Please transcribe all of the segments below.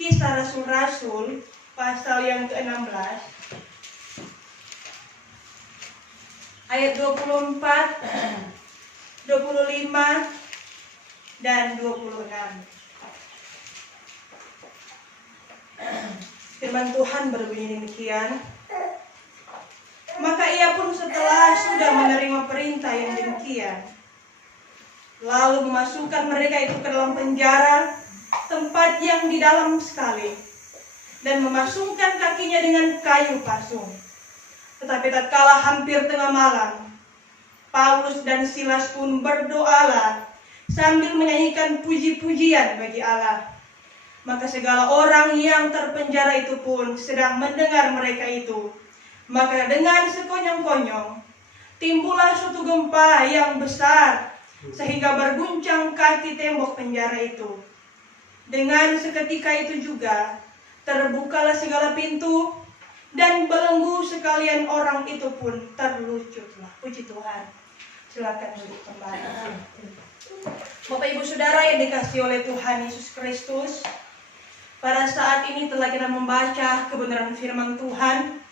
Kisah Rasul-Rasul pasal yang ke-16 ayat 24, 25 dan 26. Firman Tuhan berbunyi demikian. Maka ia pun setelah sudah menerima perintah yang demikian, lalu memasukkan mereka itu ke dalam penjara, tempat yang di dalam sekali, dan memasungkan kakinya dengan kayu pasung. Tetapi tatkala hampir tengah malam, Paulus dan Silas pun berdoalah sambil menyanyikan puji-pujian bagi Allah. Maka segala orang yang terpenjara itu pun sedang mendengar mereka itu. Maka dengan sekonyong-konyong timbullah suatu gempa yang besar, sehingga berguncang kaki tembok penjara itu. Dengan seketika itu juga terbukalah segala pintu, dan belenggu sekalian orang itu pun terlucutlah. Puji Tuhan. Silakan duduk kembali. Bapak Ibu Saudara yang dikasihi oleh Tuhan Yesus Kristus, pada saat ini telah kita membaca kebenaran firman Tuhan.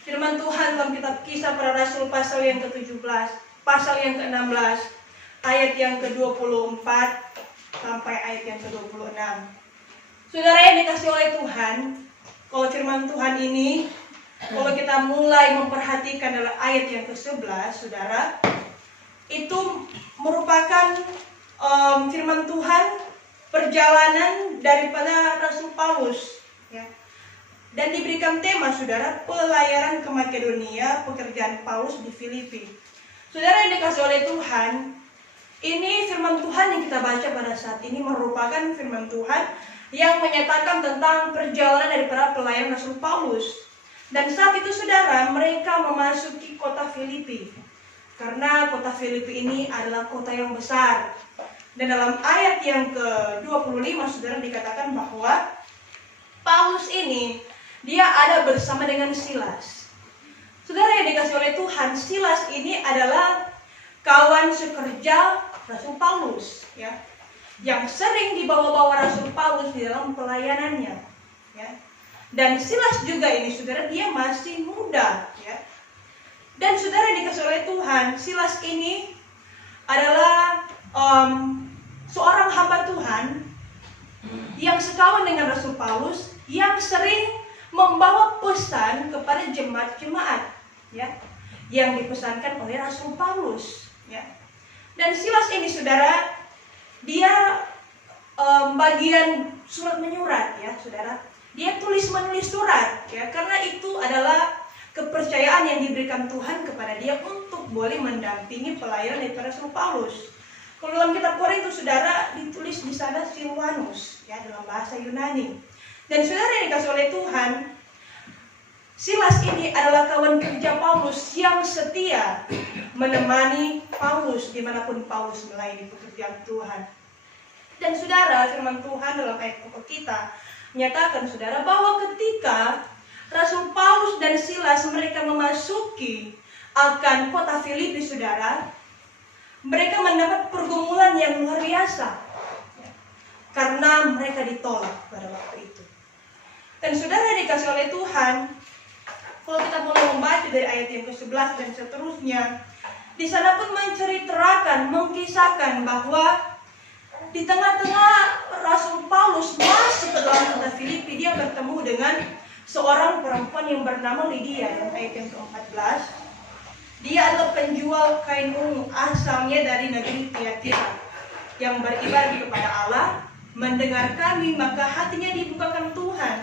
Firman Tuhan dalam kitab Kisah Para Rasul pasal yang ke-17, pasal yang ke-16, ayat yang ke-24 sampai ayat yang ke-26. Saudara yang dikasihi oleh Tuhan, kalau firman Tuhan ini, kalau kita mulai memperhatikan dalam ayat yang ke-11, saudara, itu merupakan firman Tuhan perjalanan daripada Rasul Paulus, ya. Dan diberikan tema, saudara, pelayaran ke Makedonia, pekerjaan Paulus di Filipi. Saudara yang dikasihi oleh Tuhan, ini firman Tuhan yang kita baca pada saat ini merupakan firman Tuhan yang menyatakan tentang perjalanan daripada pelayaran Rasul Paulus. Dan saat itu, saudara, mereka memasuki kota Filipi. Karena kota Filipi ini adalah kota yang besar. Dan dalam ayat yang ke-25, saudara, dikatakan bahwa Paulus ini dia ada bersama dengan Silas. Saudara yang dikasihi oleh Tuhan, Silas ini adalah kawan sekerja Rasul Paulus, ya, yang sering dibawa-bawa Rasul Paulus di dalam pelayanannya, ya. Dan Silas juga ini, saudara, dia masih muda, ya. Dan saudara yang dikasihi oleh Tuhan, Silas ini adalah seorang hamba Tuhan yang sekawan dengan Rasul Paulus, yang sering membawa pesan kepada jemaat-jemaat, ya, yang dipesankan oleh Rasul Paulus, ya. Dan Silas ini, saudara, dia bagian surat menyurat, ya, saudara. Dia tulis-menulis surat, ya, karena itu adalah kepercayaan yang diberikan Tuhan kepada dia untuk boleh mendampingi pelayanan daripada Rasul Paulus. Kalau dalam kitab Korintus, saudara, ditulis di sana Silvanus, ya, dalam bahasa Yunani. Dan saudara yang dikasihi oleh Tuhan, Silas ini adalah kawan kerja Paulus yang setia menemani Paulus dimanapun Paulus melayani pekerjaan Tuhan. Dan saudara, firman Tuhan dalam ayat pokok kita menyatakan, saudara, bahwa ketika Rasul Paulus dan Silas mereka memasuki akan kota Filipi, saudara, mereka mendapat pergumulan yang luar biasa, ya, karena mereka ditolak pada waktu itu. Dan saudara yang dikasihi oleh Tuhan, kalau kita mulai membaca dari ayat yang ke-11 dan seterusnya, di sana pun menceritakan, mengkisahkan bahwa di tengah-tengah Rasul Paulus masuk ke dalam kota Filipi, dia bertemu dengan seorang perempuan yang bernama Lydia. Dalam ayat yang ke-14, dia adalah penjual kain ungu asalnya dari negeri Tiatira, yang beribadah kepada Allah. Mendengar kami, maka hatinya dibukakan Tuhan.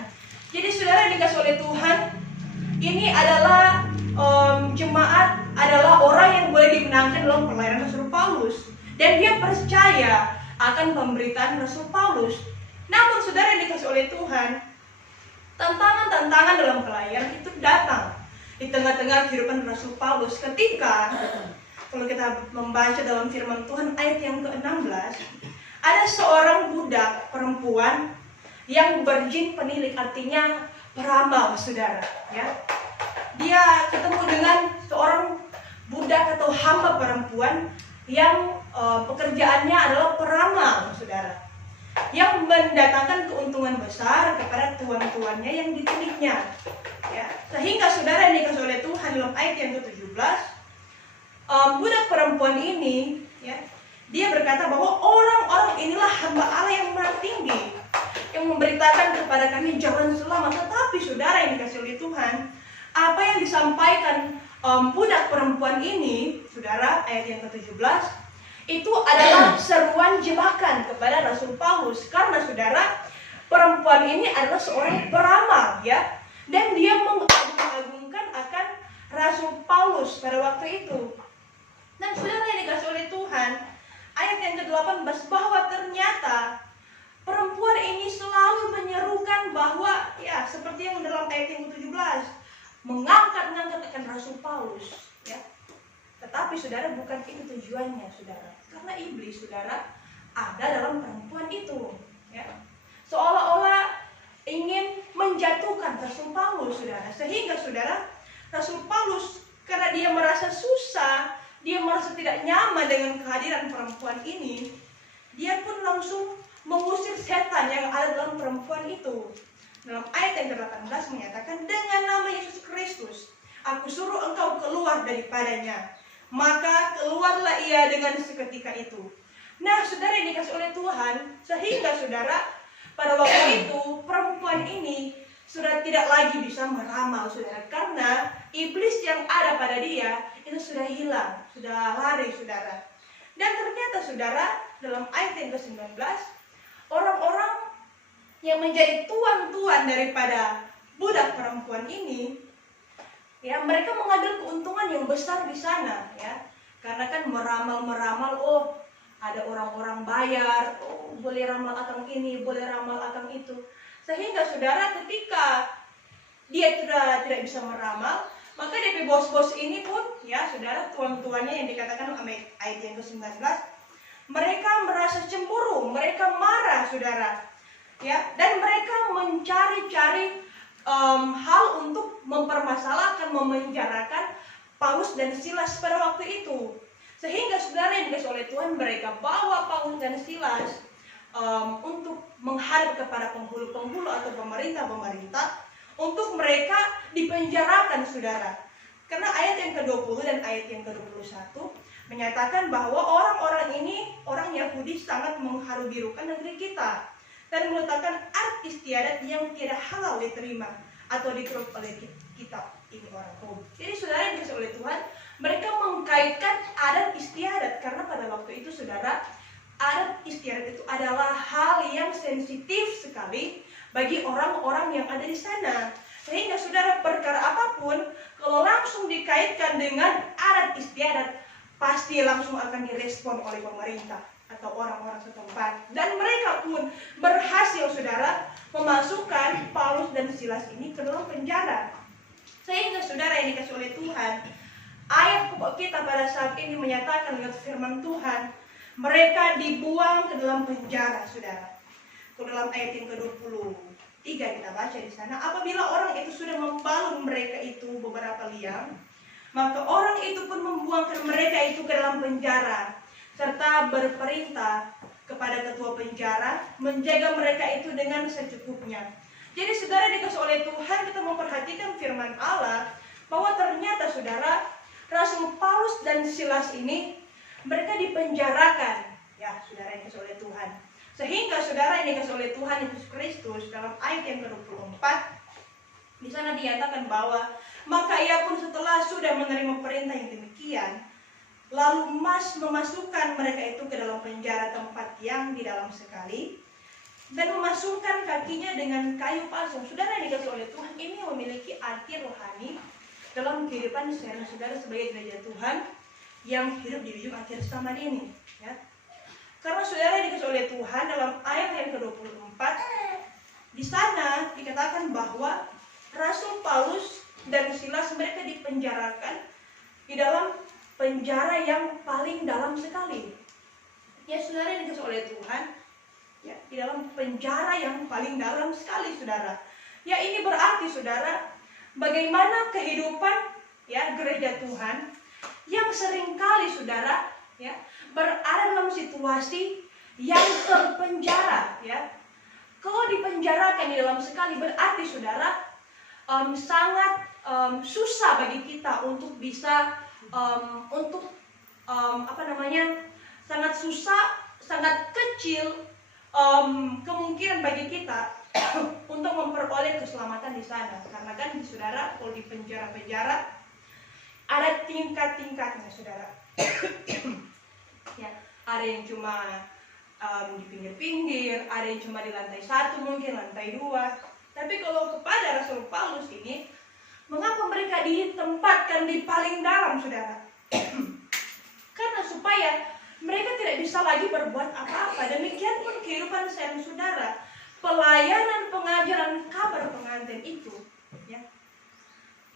Jadi saudara yang dikasihi oleh Tuhan, ini adalah jemaat, adalah orang yang boleh dimenangkan dalam pelayanan Rasul Paulus. Dan dia percaya akan pemberitaan Rasul Paulus. Namun saudara yang dikasihi oleh Tuhan, tantangan-tantangan dalam pelayanan itu datang di tengah-tengah kehidupan Rasul Paulus. Ketika, kalau kita membaca dalam firman Tuhan ayat yang ke-16, ada seorang budak perempuan yang berjin penilik, artinya peramal, saudara, ya. Dia ketemu dengan seorang budak atau hamba perempuan yang pekerjaannya adalah peramal, saudara. yang mendatangkan keuntungan besar kepada tuan-tuannya yang ditulisnya. Ya, sehingga saudara yang dikasih oleh Tuhan dalam ayat yang ke-17, budak perempuan ini, ya, dia berkata bahwa orang-orang inilah hamba Allah yang maha tinggi, yang memberitakan kepada kami jalan selamat. Tetapi saudara yang dikasih oleh Tuhan, apa yang disampaikan budak perempuan ini, saudara, ayat yang ke-17, itu adalah seruan jebakan kepada Rasul Paulus. Karena saudara, perempuan ini adalah seorang peramal, ya, dan dia mengagung-agungkan akan Rasul Paulus pada waktu itu. Dan saudara yang dikasih oleh Tuhan, ayat yang ke-18, bahwa ternyata perempuan ini selalu menyerukan bahwa, ya, seperti yang dalam ayat yang ke-17, mengangkat-ngangkat akan Rasul Paulus, ya. Tetapi saudara, bukan itu tujuannya, saudara. Karena iblis, saudara, ada dalam perempuan itu, ya. Seolah-olah ingin menjatuhkan Rasul Paulus, saudara. Sehingga saudara, Rasul Paulus, karena dia merasa susah, dia merasa tidak nyaman dengan kehadiran perempuan ini, dia pun langsung mengusir setan yang ada dalam perempuan itu. Dalam ayat yang ke-18 menyatakan, dengan nama Yesus Kristus, aku suruh engkau keluar daripadanya. Maka keluarlah ia dengan seketika itu. Nah, saudara yang dikasih oleh Tuhan, sehingga saudara, pada waktu itu perempuan ini sudah tidak lagi bisa meramal, saudara, karena iblis yang ada pada dia itu sudah hilang, sudah lari, saudara. Dan ternyata saudara, dalam ayat yang ke-19, orang-orang yang menjadi tuan-tuan daripada budak perempuan ini, ya, mereka mengambil keuntungan yang besar di sana, ya. Karena kan meramal-meramal, oh, ada orang-orang bayar, oh, boleh ramal akan ini, boleh ramal akan itu. Sehingga saudara, ketika dia sudah tidak bisa meramal, maka dari bos-bos ini pun, ya, saudara, tuan-tuannya yang dikatakan ayat yang ke-19, mereka merasa cemburu, mereka marah, saudara, ya, dan mereka mencari-cari hal untuk mempermasalahkan, memenjarakan Paulus dan Silas pada waktu itu. Sehingga saudara yang dikasih oleh Tuhan, mereka bawa Paulus dan Silas untuk menghadap kepada penghulu-penghulu atau pemerintah-pemerintah, untuk mereka dipenjarakan, saudara. Karena ayat yang ke-20 dan ayat yang ke-21 menyatakan bahwa orang-orang ini, orang Yahudi, sangat mengharu-birukan negeri kita dan meletakkan adat istiadat yang tidak halal diterima atau dikeruk oleh kita ini orang Rom. Jadi saudara yang dikasih oleh Tuhan, mereka mengkaitkan adat istiadat karena pada waktu itu, saudara, adat istiadat itu adalah hal yang sensitif sekali bagi orang-orang yang ada di sana. Sehingga saudara, perkara apapun kalau langsung dikaitkan dengan adat istiadat, pasti langsung akan direspon oleh pemerintah atau orang-orang setempat. Dan mereka pun berhasil, saudara, memasukkan Paulus dan Silas ini ke dalam penjara. Sehingga saudara yang dikasih oleh Tuhan, ayat pokok kita pada saat ini menyatakan lewat firman Tuhan, mereka dibuang ke dalam penjara, saudara. Ke dalam ayat yang ke-23 kita baca di sana, apabila orang itu sudah membalun mereka itu beberapa liang, maka orang itu pun membuangkan mereka itu ke dalam penjara, serta berperintah kepada ketua penjara menjaga mereka itu dengan secukupnya. Jadi saudara dikasih oleh Tuhan, kita memperhatikan firman Allah bahwa ternyata, saudara, Rasul Paulus dan Silas ini mereka dipenjarakan, ya, saudara yang dikasih oleh Tuhan. Sehingga saudara yang dikasih oleh Tuhan Yesus Kristus, dalam ayat yang ke-24 di sana dinyatakan bahwa maka ia pun setelah sudah menerima perintah yang demikian, lalu memasukkan mereka itu ke dalam penjara tempat yang di dalam sekali, dan memasukkan kakinya dengan kayu palsu. Saudara yang dikasih oleh Tuhan, ini memiliki arti rohani dalam kehidupan saudara sebagai gereja Tuhan yang hidup di ujung akhir zaman ini, ya. Karena saudara yang dikasih oleh Tuhan, dalam ayat yang ke-24 di sana dikatakan bahwa Rasul Paulus dan Silas mereka dipenjarakan di dalam penjara yang paling dalam sekali. Ya, saudara yang dikasih oleh Tuhan, ya, di dalam penjara yang paling dalam sekali, saudara. Ya, ini berarti, saudara, bagaimana kehidupan, ya, gereja Tuhan yang seringkali, saudara, ya, berada dalam situasi yang terpenjara, ya. Kalau dipenjarakan di dalam sekali berarti saudara sangat susah bagi kita untuk bisa sangat susah, sangat kecil kemungkinan bagi kita untuk memperoleh keselamatan di sana. Karena kan saudara, kalau di penjara-penjara ada tingkat-tingkatnya saudara. Ya, ada yang cuma di pinggir-pinggir, ada yang cuma di lantai 1, mungkin lantai 2. Tapi kalau kepada Rasul Paulus ini, mengapa mereka ditempatkan di paling dalam saudara? Karena supaya mereka tidak bisa lagi berbuat apa-apa. Demikian pun kehidupan saya dan saudara, pelayanan pengajaran kabar pengantin itu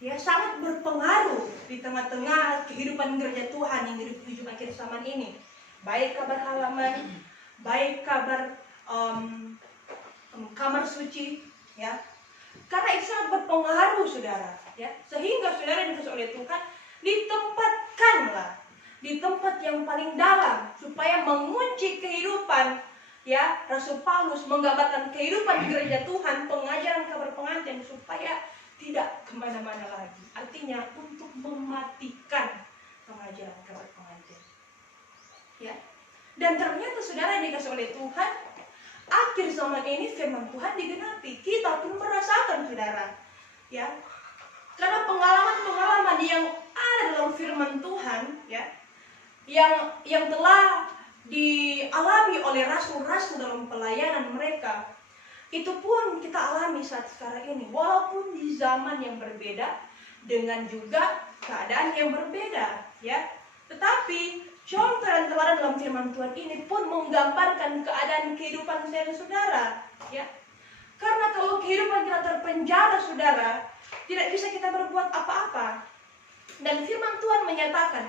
ya sangat berpengaruh di tengah-tengah kehidupan gereja Tuhan yang di ujung akhir zaman ini. Baik kabar halaman, baik kabar kamar suci, ya. Karena itu sangat berpengaruh saudara, ya. Sehingga saudara yang dikasihi oleh Tuhan ditempatkanlah di tempat yang paling dalam supaya mengunci kehidupan, ya. Rasul Paulus menggambarkan kehidupan di gereja Tuhan, pengajaran kabar pengantin supaya tidak kemana-mana lagi. Artinya untuk mematikan pengajaran kabar pengantin, ya. Dan ternyata saudara yang dikasihi oleh Tuhan, akhir zaman ini firman Tuhan digenapi. Kita pun merasakan saudara, ya. Karena pengalaman-pengalaman yang ada dalam firman Tuhan, ya, yang telah dialami oleh rasul-rasul dalam pelayanan mereka, itu pun kita alami saat sekarang ini. Walaupun di zaman yang berbeda, dengan juga keadaan yang berbeda, ya. Tetapi contoh dan teladan dalam firman Tuhan ini pun menggambarkan keadaan kehidupan saya dan saudara, ya. Karena kalau kehidupan kita terpenjara saudara, tidak bisa kita berbuat apa-apa. Dan firman Tuhan menyatakan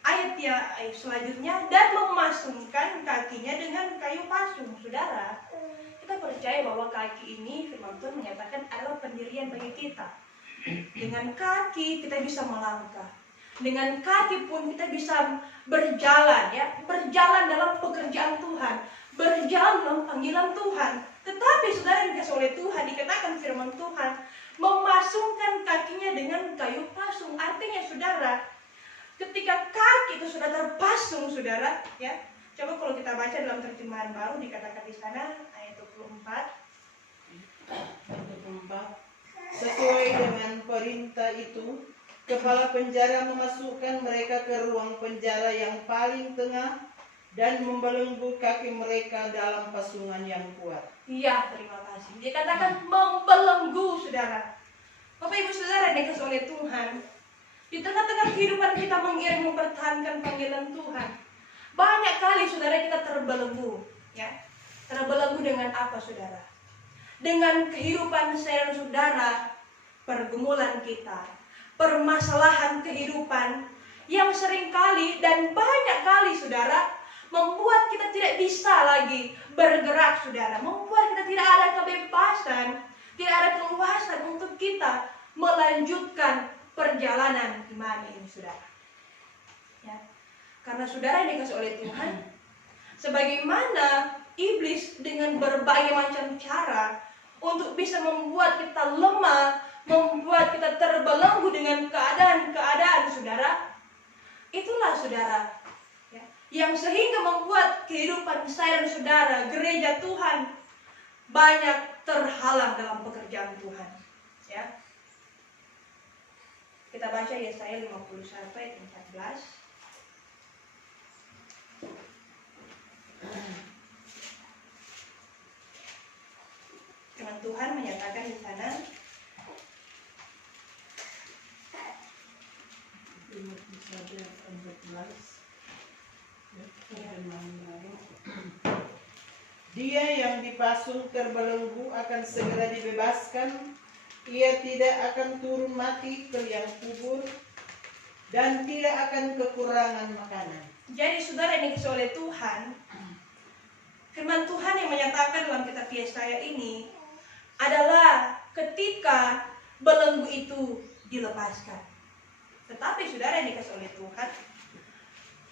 ayat selanjutnya, dan memasungkan kakinya dengan kayu pasung. Saudara, kita percaya bahwa kaki ini firman Tuhan menyatakan adalah pendirian bagi kita. Dengan kaki kita bisa melangkah. Dengan kaki pun kita bisa berjalan, ya, berjalan dalam pekerjaan Tuhan, berjalan dalam panggilan Tuhan. Tetapi saudara yang dikasihi oleh Tuhan, dikatakan firman Tuhan memasungkan kakinya dengan kayu pasung. Artinya saudara, ketika kaki itu sudah terpasung saudara, ya. Coba kalau kita baca dalam terjemahan baru, dikatakan di sana ayat 24. Sesuai dengan perintah itu, kepala penjara memasukkan mereka ke ruang penjara yang paling tengah dan membelenggu kaki mereka dalam pasungan yang kuat. Iya, terima kasih. Dikatakan membelenggu saudara. Bapak Ibu saudara yang dikasihi oleh Tuhan, di tengah-tengah kehidupan kita mengiring mempertahankan panggilan Tuhan, banyak kali saudara kita terbelenggu, ya. Terbelenggu dengan apa saudara? Dengan kehidupan saya dan saudara, pergumulan kita, permasalahan kehidupan yang seringkali dan banyak kali saudara membuat kita tidak bisa lagi bergerak saudara, membuat kita tidak ada kebebasan, tidak ada keluasan untuk kita melanjutkan perjalanan iman ini saudara, ya. Karena saudara yang dikasihi oleh Tuhan, sebagaimana iblis dengan berbagai macam cara untuk bisa membuat kita lemah, membuat kita terbelenggu dengan keadaan-keadaan saudara, itulah saudara, ya, yang sehingga membuat kehidupan saya dan saudara, gereja Tuhan, banyak terhalang dalam pekerjaan Tuhan, ya. Kita baca Yesaya 51 ayat 14. Firman Tuhan menyatakan di sana, Dia yang dipasung terbelenggu akan segera dibebaskan. Ia tidak akan turun mati ke liang kubur dan tidak akan kekurangan makanan. Jadi saudara yang dikasihi oleh Tuhan, firman Tuhan yang menyatakan dalam kitab Yesaya ini adalah ketika belenggu itu dilepaskan. Tetapi saudara yang dikasihi oleh Tuhan,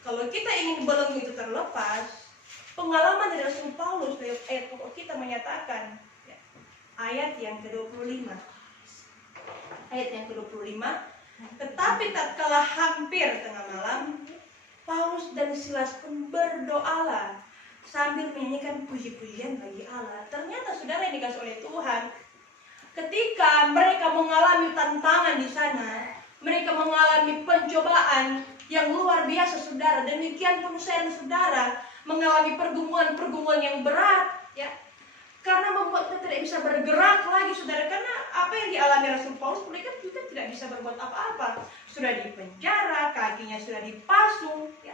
kalau kita ingin belenggu itu terlepas, Pengalaman dari Rasul Paulus dari ayat pokok kita menyatakan, ya, ayat yang ke-25. Ayat yang ke-25, tetapi tatkala hampir tengah malam, Paulus dan Silas pun berdoalah sambil menyanyikan puji-pujian bagi Allah. Ternyata saudara yang dikasih oleh Tuhan, ketika mereka mengalami tantangan di sana, mereka mengalami pencobaan yang luar biasa saudara. Demikian pun saya dan saudara mengalami pergumulan-pergumulan yang berat, ya. Karena membuat kita tidak bisa bergerak lagi saudara. Karena apa yang dialami Rasul Paulus, mereka juga tidak bisa berbuat apa-apa. Sudah dipenjara, kakinya sudah dipasung, ya.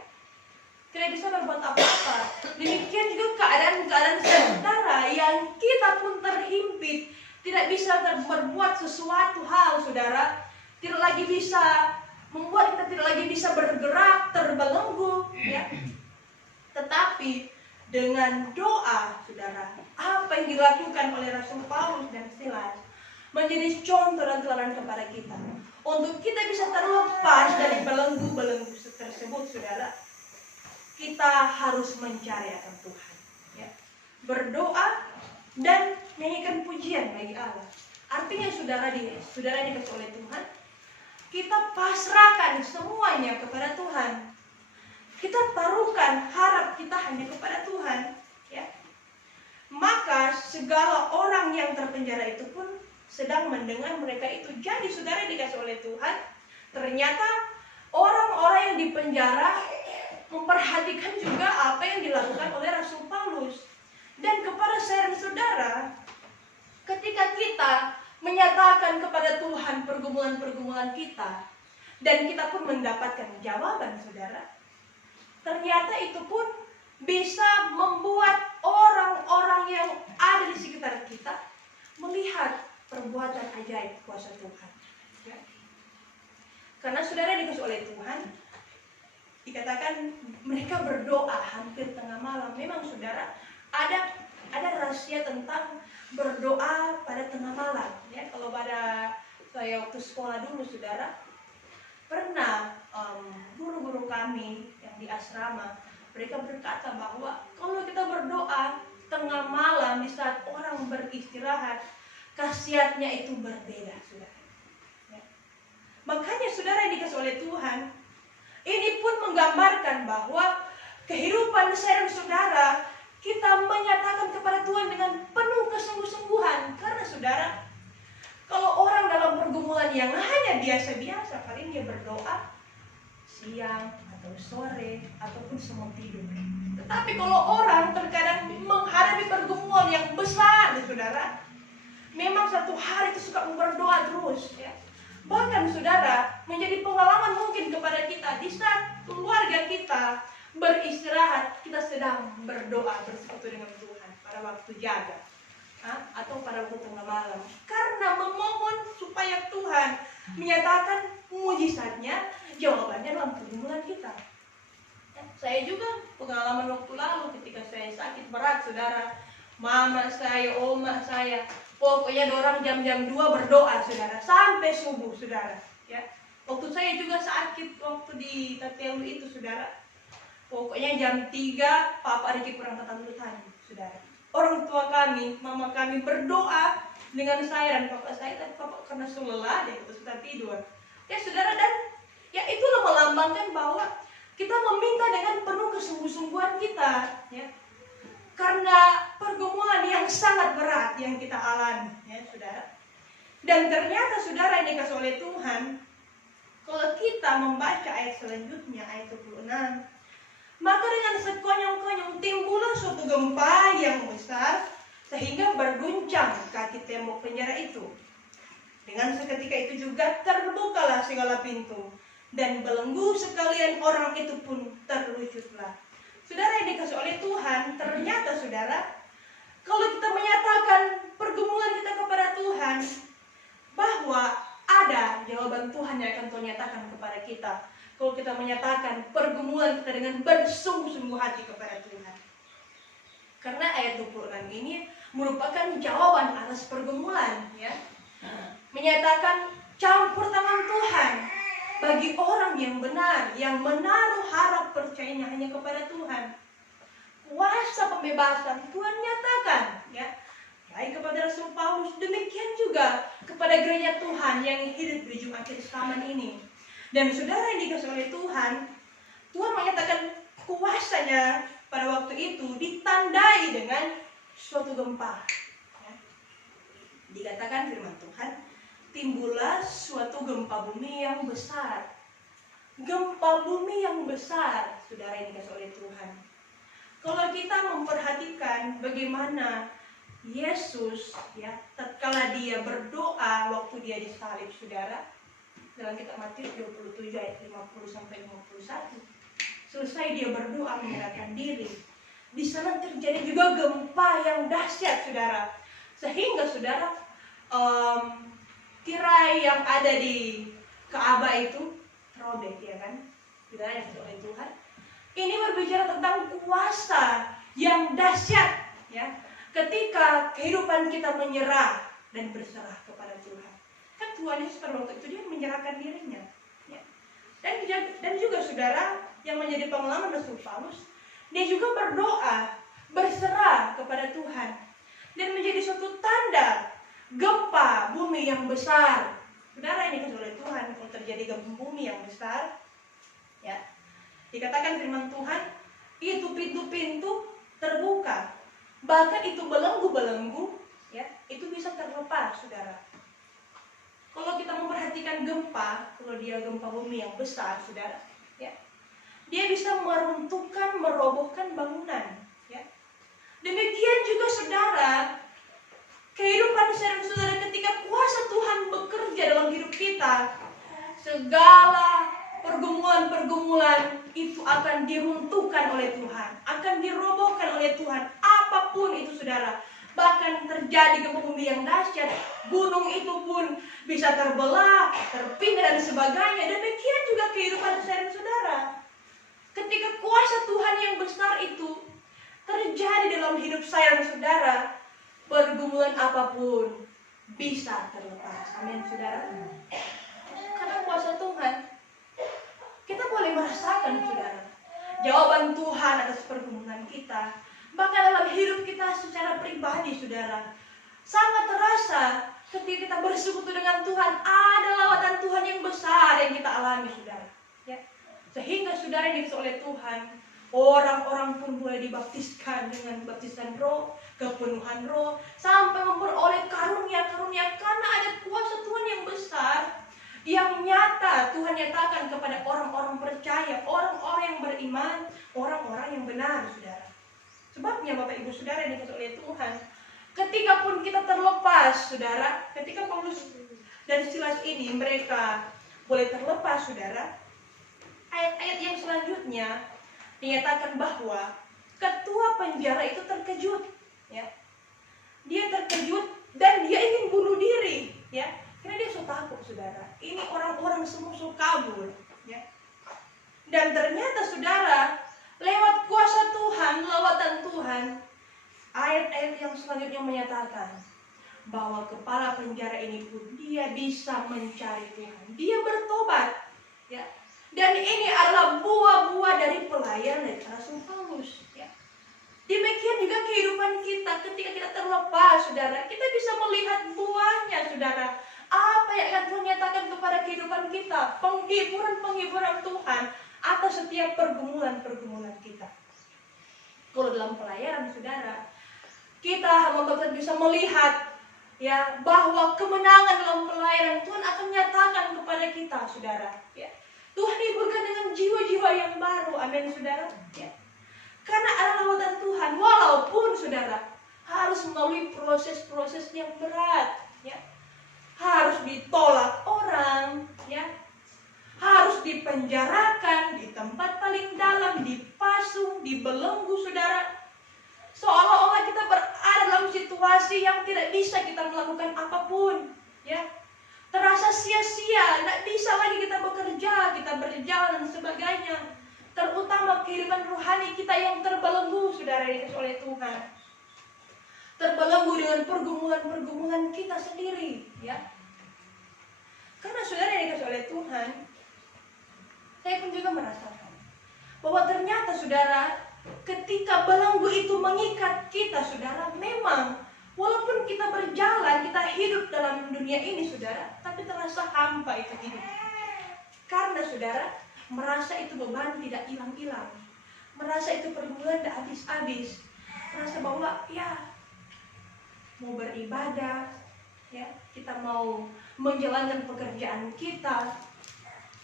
Tidak bisa berbuat apa-apa. Demikian juga keadaan-keadaan saudara yang kita pun terhimpit, tidak bisa berbuat sesuatu hal saudara. Tidak lagi bisa membuat kita tidak lagi bisa bergerak, terbelenggu, ya. Tetapi dengan doa, saudara, apa yang dilakukan oleh Rasul Paulus dan Silas menjadi contoh dan teladan kepada kita. Untuk kita bisa terlepas dari belenggu-belenggu tersebut, saudara, kita harus mencari akan Tuhan, ya. Berdoa dan nyanyikan pujian bagi Allah. Artinya saudara dikasih oleh Tuhan, kita pasrahkan semuanya kepada Tuhan. Kita taruhkan harap kita hanya kepada Tuhan, ya. Maka segala orang yang terpenjara itu pun sedang mendengar mereka itu. Jadi saudara dikasih oleh Tuhan, ternyata orang-orang yang dipenjara memperhatikan juga apa yang dilakukan oleh Rasul Paulus. Dan kepada saya dan saudara, ketika kita menyatakan kepada Tuhan pergumulan-pergumulan kita, dan kita pun mendapatkan jawaban saudara, ternyata itu pun bisa membuat orang-orang yang ada di sekitar kita melihat perbuatan ajaib kuasa Tuhan, ya. Karena saudara dikasih oleh Tuhan, dikatakan mereka berdoa hampir tengah malam. Memang saudara, ada rahasia tentang berdoa pada tengah malam, ya. Kalau pada saya waktu sekolah dulu saudara, pernah guru-guru kami yang di asrama, mereka berkata bahwa kalau kita berdoa tengah malam di saat orang beristirahat, khasiatnya itu berbeda, saudara, ya. Makanya saudara yang dikasih oleh Tuhan, ini pun menggambarkan bahwa kehidupan saya dan saudara, kita menyatakan kepada Tuhan dengan penuh kesungguh-sungguhan. Karena saudara, kalau orang dalam pergumulan yang hanya biasa-biasa, paling dia berdoa siang atau sore ataupun sebelum tidur. Tetapi kalau orang terkadang menghadapi pergumulan yang besar, saudara, memang satu hari itu suka berdoa terus, ya. Bahkan saudara, menjadi pengalaman mungkin kepada kita di saat keluarga kita beristirahat, kita sedang berdoa bersekutu dengan Tuhan pada waktu jaga, atau pada waktu tengah malam, karena memohon supaya Tuhan menyatakan mujizatnya, jawabannya dalam pergumulan kita. Saya juga pengalaman waktu lalu ketika saya sakit berat saudara, mama saya, oma saya, pokoknya dorang jam-jam 2 berdoa saudara sampai subuh saudara, ya. Waktu saya juga sakit waktu di Tatelu itu saudara, pokoknya jam 3 Papa Riki kurang ketambutan saudara. Orang tua kami, mama kami berdoa dengan saya dan papa saya, dan papa karena lelah dia sudah tidur. Ya saudara, dan ya itulah melambangkan bahwa kita meminta dengan penuh kesungguh-sungguhan kita, ya. Karena pergumulan yang sangat berat yang kita alami, ya saudara. Dan ternyata saudara yang dikasih oleh Tuhan, kalau kita membaca ayat selanjutnya, ayat 26, maka dengan sekonyong-konyong timbullah suatu gempa yang besar sehingga berguncang kaki tembok penjara itu. Dengan seketika itu juga terbukalah segala pintu dan belenggu sekalian orang itu pun terlucutlah. Saudara yang dikasih oleh Tuhan, ternyata saudara, kalau kita menyatakan pergumulan kita kepada Tuhan, bahwa ada jawaban Tuhan yang akan Tuhan nyatakan kepada kita. Kalau kita menyatakan pergumulan kita dengan bersungguh-sungguh hati kepada Tuhan. Karena ayat 26 ini merupakan jawaban atas pergumulan, ya. Menyatakan campur tangan Tuhan bagi orang yang benar, yang menaruh harap percayanya hanya kepada Tuhan. kuasa pembebasan Tuhan nyatakan, ya. Baik kepada Rasul Paulus, demikian juga kepada gereja Tuhan yang hidup di Jumat akhir zaman ini. Dan saudara yang dikasihi oleh Tuhan, Tuhan menyatakan kuasanya pada waktu itu ditandai dengan suatu gempa. Ya. Dikatakan firman Tuhan, timbullah suatu gempa bumi yang besar. Gempa bumi yang besar, saudara yang dikasihi oleh Tuhan. Kalau kita memperhatikan bagaimana Yesus, ya, tatkala dia berdoa waktu dia disalib, saudara, dalam kitab Matius 27 ayat 50 sampai 51. Selesai dia berdoa menyerahkan diri. Di sana terjadi juga gempa yang dahsyat, saudara. Sehingga saudara, tirai yang ada di Ka'bah itu robek, ya kan? Saudara yang dikasihi oleh Tuhan. Ini berbicara tentang kuasa yang dahsyat, ya. Ketika kehidupan kita menyerah dan berserah kepada Tuhan. Kan Tuhan Yesus pada waktu itu dia menyerahkan dirinya, ya. Dan juga saudara yang menjadi pengalaman Rasul Paulus, dia juga berdoa, berserah kepada Tuhan. Dan menjadi suatu tanda gempa bumi yang besar. Saudara ini dikasihi oleh Tuhan, kalau terjadi gempa bumi yang besar, ya, dikatakan firman Tuhan, itu pintu-pintu terbuka. Bahkan itu belenggu-belenggu, ya, itu bisa terlepas, saudara. Kalau kita memperhatikan gempa, kalau dia gempa bumi yang besar, saudara, ya, dia bisa meruntuhkan, merobohkan bangunan, ya. Demikian juga saudara, kehidupan saudara ketika kuasa Tuhan bekerja dalam hidup kita, segala pergumulan-pergumulan itu akan diruntuhkan oleh Tuhan, akan dirobohkan oleh Tuhan, apapun itu saudara. Bahkan terjadi gempa bumi yang dahsyat, gunung itu pun bisa terbelah, terpindah dan sebagainya. Demikian juga kehidupan saudara. Ketika kuasa Tuhan yang besar itu terjadi dalam hidup saya dan saudara, pergumulan apapun bisa terlepas. Amin, saudara. Karena kuasa Tuhan, kita boleh merasakan, saudara, jawaban Tuhan atas pergumulan kita. Bahkan dalam hidup kita secara pribadi, saudara, sangat terasa ketika kita bersekutu dengan Tuhan, ada lawatan Tuhan yang besar yang kita alami, saudara, ya. Sehingga saudara yang dikasihi oleh Tuhan, orang-orang pun boleh dibaptiskan dengan baptisan roh, kepenuhan roh, sampai memperoleh karunia-karunia karena ada kuasa Tuhan yang besar yang nyata Tuhan nyatakan kepada orang-orang percaya, orang-orang yang beriman, orang-orang yang benar, saudara. Sebabnya Bapak Ibu Saudara yang dikasihi oleh Tuhan, ketika pun kita terlepas, saudara, ketika Paulus dan Silas ini mereka boleh terlepas, saudara, ayat-ayat yang selanjutnya dinyatakan bahwa ketua penjara itu terkejut, ya. Dia terkejut dan dia ingin bunuh diri, ya. Karena dia so takut, saudara. Ini orang-orang semua so kabur, ya. Dan ternyata, saudara, lewat kuasa Tuhan, lawatan Tuhan, ayat-ayat yang selanjutnya menyatakan bahwa kepala penjara ini pun dia bisa mencari Tuhan. Dia bertobat, ya. Dan ini adalah buah-buah dari pelayanan dari Rasul Paulus, ya. Demikian juga kehidupan kita ketika kita terlepas, saudara, kita bisa melihat buahnya, saudara. Apa yang akan Tuhan nyatakan kepada kehidupan kita, penghiburan-penghiburan Tuhan atas setiap pergumulan-pergumulan kita. Kalau dalam pelayanan, saudara, kita hamba Tuhan bisa melihat, ya, bahwa kemenangan dalam pelayanan Tuhan akan nyatakan kepada kita, saudara, ya. Tuhan hiburkan dengan jiwa-jiwa yang baru, amin, saudara, ya. Karena ada lawatan Tuhan, walaupun saudara harus melalui proses-proses yang berat, ya. Harus ditolak orang, ya. Harus dipenjarakan di tempat paling dalam, dipasung, dibelenggu, saudara. Seolah-olah kita berada dalam situasi yang tidak bisa kita melakukan apapun, ya. Terasa sia-sia, tidak bisa lagi kita bekerja, kita berjalan dan sebagainya. Terutama kehidupan rohani kita yang terbelenggu, saudara, dikasihi oleh Tuhan. Terbelenggu dengan pergumulan-pergumulan kita sendiri, ya. Karena saudara yang dikasihi oleh Tuhan, saya pun juga merasakan bahwa ternyata, saudara, ketika belenggu itu mengikat kita, saudara, memang walaupun kita berjalan, kita hidup dalam dunia ini, saudara, tapi terasa hampa itu hidup. Karena saudara merasa itu beban tidak hilang-hilang, merasa itu pergumulan tidak habis-habis, merasa bahwa ya mau beribadah, ya kita mau menjalankan pekerjaan kita,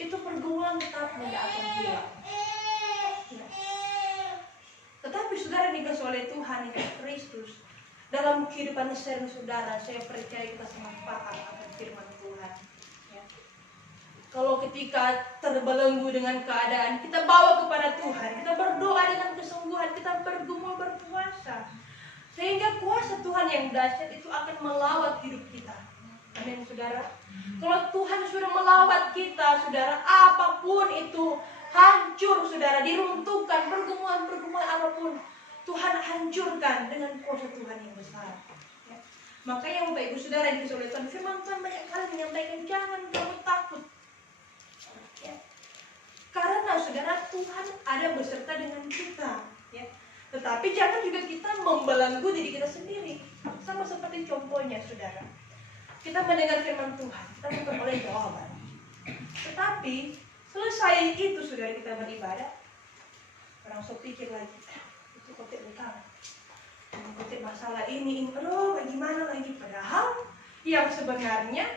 itu pergumulan tetap tidak akan hilang. Ya. Tetapi saudara dikasih oleh Tuhan Yesus Kristus, dalam kehidupan sehari saudara, saya percaya kita sangat paham akan firman Tuhan. Ya. Kalau ketika terbelenggu dengan keadaan, kita bawa kepada Tuhan, kita berdoa dengan kesungguhan, kita bergumul berpuasa, sehingga kuasa Tuhan yang dahsyat itu akan melawat hidup kita. Amin, saudara. Kalau Tuhan sudah melawat kita, saudara, apapun itu hancur, saudara, diruntuhkan, pergumulan-pergumulan apapun, Tuhan hancurkan dengan kuasa Tuhan yang besar. Ya. Makanya Bapak Ibu Saudara yang dikasihi oleh Tuhan, firman Tuhan banyak kali menyampaikan jangan kamu takut. Ya. Karena saudara, Tuhan ada beserta dengan kita. Ya. Tetapi jangan juga kita membelenggu diri kita sendiri. Sama seperti contohnya, saudara. Kita mendengar firman Tuhan, kita memperoleh jawaban. Tetapi selesai itu, saudara, kita beribadah, orang sok pikir lagi, itu kotek bekal, kotek masalah ini, aduh bagaimana lagi. Padahal yang sebenarnya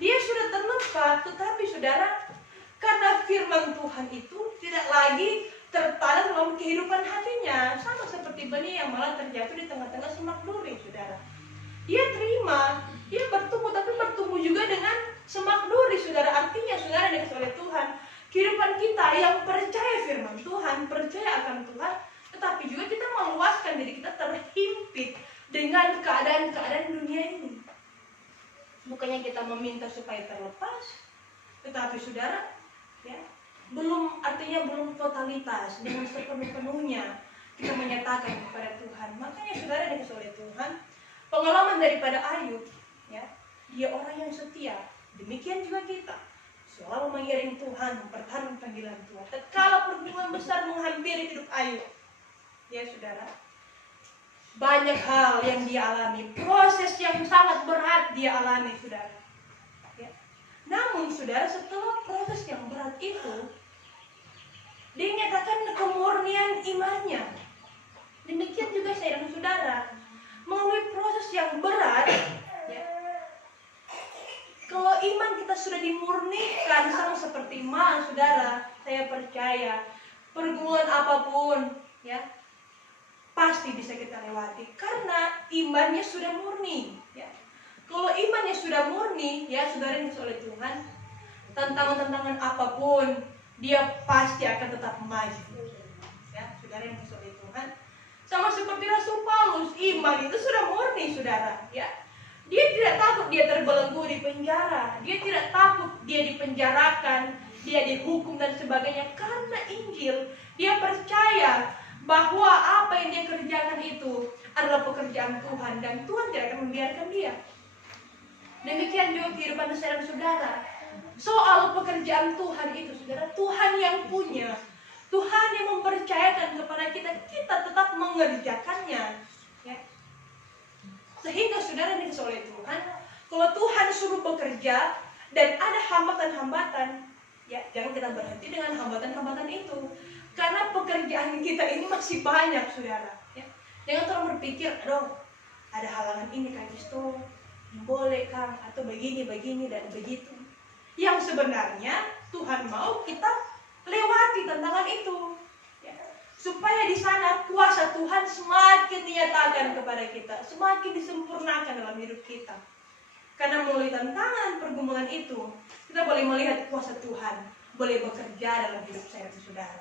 dia sudah terlepas, tetapi saudara, karena firman Tuhan itu tidak lagi tertanam dalam kehidupan hatinya, sama seperti benih yang malah terjatuh di tengah-tengah semak duri, saudara. Dia terima, dia bertumbuh, tapi bertumbuh juga dengan semak duri, saudara. Artinya, saudara, dikasih oleh Tuhan, kehidupan kita yang percaya firman Tuhan, percaya akan Tuhan, tetapi juga kita meluaskan diri kita terhimpit dengan keadaan-keadaan dunia ini. Bukannya kita meminta supaya terlepas, tetapi saudara, ya, artinya belum totalitas dengan sepenuh-penuhnya kita menyatakan kepada Tuhan. Makanya saudara dikasih oleh Tuhan, pengalaman daripada Ayub, ya, dia orang yang setia. Demikian juga kita, selalu mengiring Tuhan, mempertahankan panggilan Tuhan. Tatkala pergumulan besar menghampiri hidup Ayub, ya saudara, banyak hal yang dia alami, proses yang sangat berat dia alami, saudara. Ya. Namun saudara, setelah proses yang berat itu, dia nyatakan kemurnian imannya. Demikian juga saya dan saudara, melalui proses yang berat, ya, kalau iman kita sudah dimurnikan sama seperti emas, saudara, saya percaya pergumulan apapun, ya, pasti bisa kita lewati karena imannya sudah murni. Ya. Kalau imannya sudah murni, ya saudara yang oleh Tuhan, tantangan-tantangan apapun dia pasti akan tetap maju. Ya, saudara yang oleh Tuhan, sama seperti Rasul Paulus, iman itu sudah murni, saudara. Ya. Dia tidak takut dia terbelenggu di penjara, dia tidak takut dia dipenjarakan, dia dihukum dan sebagainya karena Injil. Dia percaya bahwa apa yang dia kerjakan itu adalah pekerjaan Tuhan dan Tuhan tidak akan membiarkan dia. Demikian juga kehidupan saya dan saudara. Soal pekerjaan Tuhan itu, saudara, Tuhan yang punya, Tuhan yang mempercayakan kepada kita, kita tetap mengerjakannya. Ya. Sehingga saudara dikasih oleh Tuhan, kalau Tuhan suruh bekerja dan ada hambatan-hambatan, ya jangan kita berhenti dengan hambatan-hambatan itu. Karena pekerjaan kita ini masih banyak, saudara. Ya. Jangan terlalu berpikir, aduh, ada halangan ini Kang Isto, boleh Kang, atau begini dan begitu. Yang sebenarnya Tuhan mau kita lewati tantangan itu, ya. Supaya di sana kuasa Tuhan semakin dinyatakan kepada kita, semakin disempurnakan dalam hidup kita. Karena melalui tantangan pergumulan itu, kita boleh melihat kuasa Tuhan, boleh bekerja dalam hidup saya dan saudara.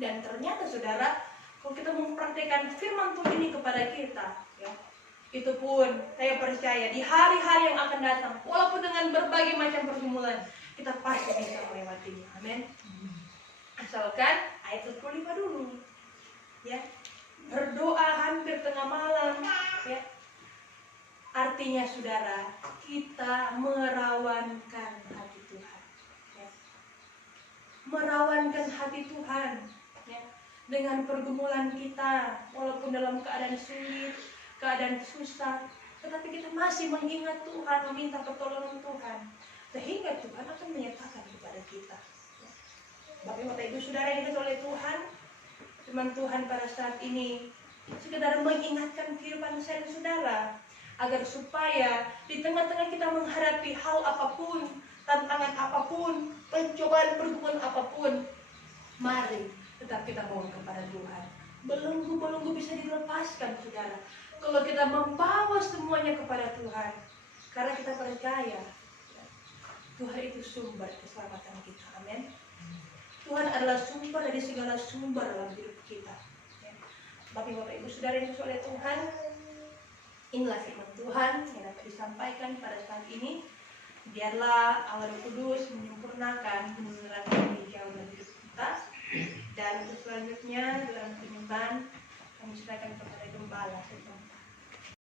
Dan ternyata saudara, kalau kita mempraktikkan firman Tuhan ini kepada kita, ya, itu pun saya percaya di hari-hari yang akan datang, walaupun dengan berbagai macam pergumulan, kita pasti bisa melewatinya. Amin. Asalkan ayat 25 dulu, ya, berdoa hampir tengah malam, ya. Artinya saudara, kita merawankan hati Tuhan, ya. Merawankan hati Tuhan. dengan pergumulan kita, walaupun dalam keadaan sulit, keadaan susah, tetapi kita masih mengingat Tuhan, meminta pertolongan Tuhan, sehingga Tuhan akan menyatakan kepada kita. Bapak Ibu Saudara yang dikasihi oleh Tuhan, firman Tuhan pada saat ini sekedar mengingatkan kehidupan saya dan saudara, agar supaya di tengah-tengah kita menghadapi hal apapun, tantangan apapun, pencobaan pergumulan apapun, mari tetap kita mohon kepada Tuhan. Belenggu-belenggu bisa dilepaskan, saudara, kalau kita membawa semuanya kepada Tuhan, karena kita percaya Tuhan itu sumber keselamatan kita. Amin. Tuhan adalah sumber dari segala sumber dalam hidup kita. Bapak Ibu Saudara yang dikasihi oleh Tuhan, inilah firman Tuhan yang dapat disampaikan pada saat ini. Biarlah Allah Roh Kudus menyempurnakan, menerangkan di dalam hidup kita. Dan selanjutnya dalam penyembahan kami serahkan kepada Gembala.